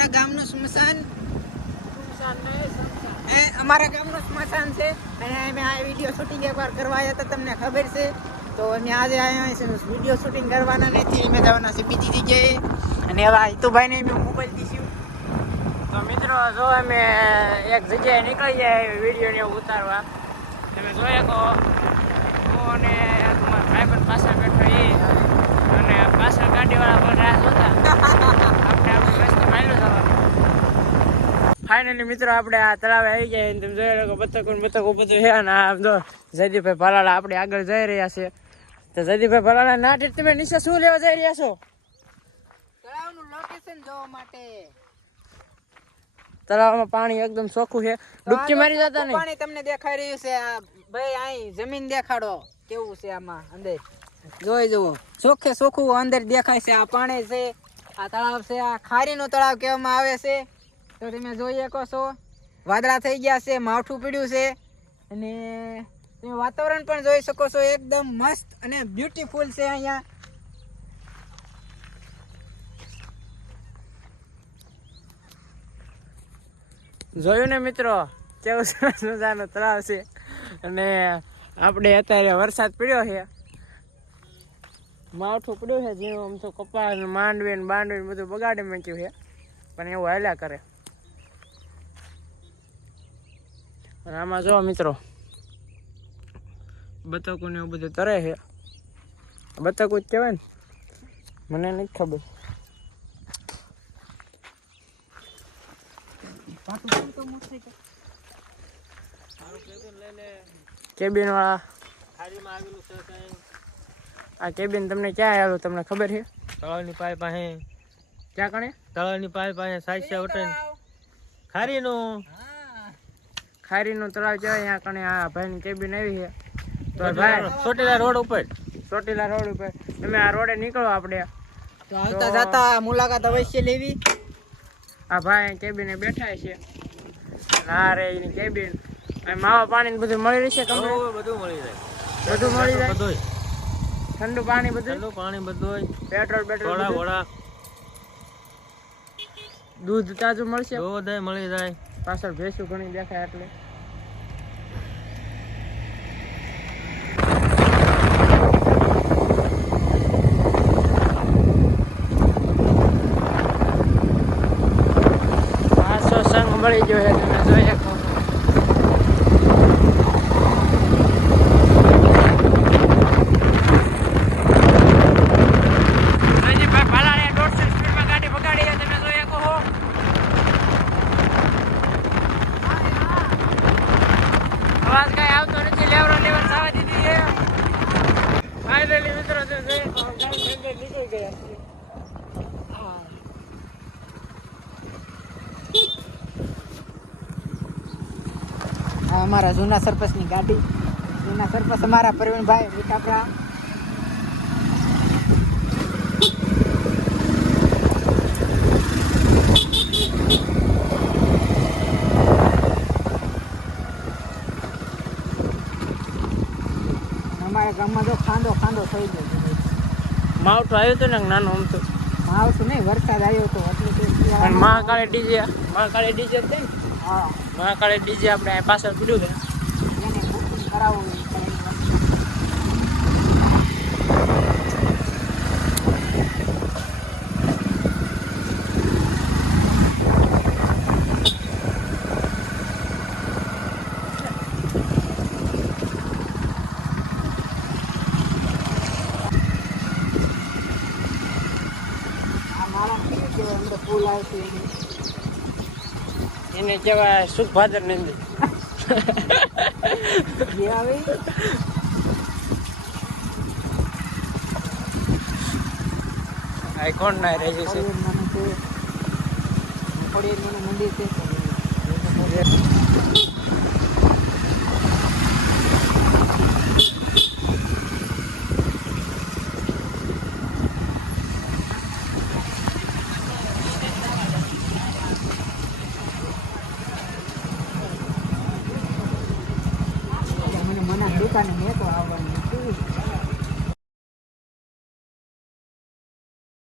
અમારા ગામનું સ્મશાન અમારા ગામનું સ્મશાન છે અને અમે આ વિડીયો શૂટિંગ એકવાર કરવા આવ્યા હતા, તમને ખબર છે. તો અમે આજે આવ્યા છે વિડીયો શૂટિંગ કરવાના નથી, અમે જવાના છે બીજી જગ્યાએ. અને હવે હિતુભાઈને અમે મોબાઈલ દઈશું. તો મિત્રો જો અમે એક જગ્યાએ નીકળી જાય વિડીયોને ઉતારવા. તમે જોઈ શકો હું અને તમારા ભાઈબંધ પાછળ બેઠો એ અને પાછળ ગાડીવાળા પણ રાહ જોતા આપણે આપણું રસ્તો માયલો જવાનું. ફાઇનલી મિત્રો આપણે આ તળાવે આવી ગયા. તમે જોઈ શકો બતકો બધું છે. અને આ જો જયદીપભાઈ ભલાળા આપણે આગળ જઈ રહ્યા છે. તો જયદીપભાઈ ભલાળા નાટ તમે નીચે શું લેવા જઈ રહ્યા છો? તળાવનું લોકેશન જોવા માટે. તળાવમાં પાણી એકદમ ચોખ્ખું છે, ડૂબકી મારી જતા નહીં. પાણી તમને દેખાઈ રહ્યું છે. ભાઈ અહીં જમીન દેખાડો કેવું છે આમાં અંદર જોઈ જુઓ. ચોખ્ખે ચોખ્ખું અંદર દેખાય છે. આ પાણી છે, આ તળાવ છે, આ ખારીનું તળાવ કહેવામાં આવે છે. તો તમે જોઈ શકો છો વાદળા થઈ ગયા છે, માવઠું પીડ્યું છે અને તમે વાતાવરણ પણ જોઈ શકો છો એકદમ મસ્ત અને બ્યુટીફુલ છે. અહીંયા જોયું ને મિત્રો કેવું સરસ મજાનો તળાવ છે. અને આપણે અત્યારે વરસાદ પડ્યો છે, માવઠું પડ્યું છે, જેનું આમ તો કપાસ માંડવી ને બાંડવી બધું બગાડી મૂક્યું છે, પણ એવું હાલ્યા કરે. અને આમાં જો મિત્રો બતકો ને એવું બધું તરે છે. બતકો જ કહેવાય ને, મને નથી ખબર. કેબિન વાળા આ કેબિન તમને ક્યાં આવ્યું તમને ખબર છે? તળાવની પાઇપ પાસે. ક્યાં કણે? તળાવની પાઇપ પાસે સાઈડ હોટલ ખારીનું તળાવ કહેવાય. અહીંયા કણે આ ભાઈની કેબિન આવી છે. તો ભાઈ ચોટીલા રોડ ઉપર તમે આ રોડે નીકળો આપણે તો આવતા જતા મુલાકાત અવશ્ય લેવી. આ ભાઈ કેબિને બેઠા છે. આ રે એની કેબિન. માવા પાણી બધું મળી રહેશે? બધું મળી જાય. બધું મળી જાય. બધું ઠંડુ પાણી બધું પેટ્રોલ વડા દૂધ તાજું મળશે? દૂધ મળી જાય. પાછળ ભેંસું ઘણી દેખાય એટલે પાછો સંગ મળી ગયો છે. તમે જોઈ શકો અવાજ કઈ આવતો નથી. લેવરો લેવર થવા દીધી છે. ફાઇનલી મિત્રો નીકળી ગયા. આ અમારા જૂના સરપંચની ગાડી. જૂના સરપંચ અમારા પ્રવીણભાઈ વિકાપરા. અમારા ગામમાં જો ખાંડો થઈ ગયો. માવઠું આવ્યું હતું ને નાનું અમથું. માવઠું નહીં, વરસાદ આવ્યો હતો એટલે મહાકાળી ડીજે જ થઈ. હા, મહાકાળી ડીજે આપણે પાછળ પીડ્યું છે. એને બુકિંગ કરાવવું ફૂલ આવતું એને કહેવાય સુખ ભાદર નંદી. કોણ ના રહી છે? મંદિર છે.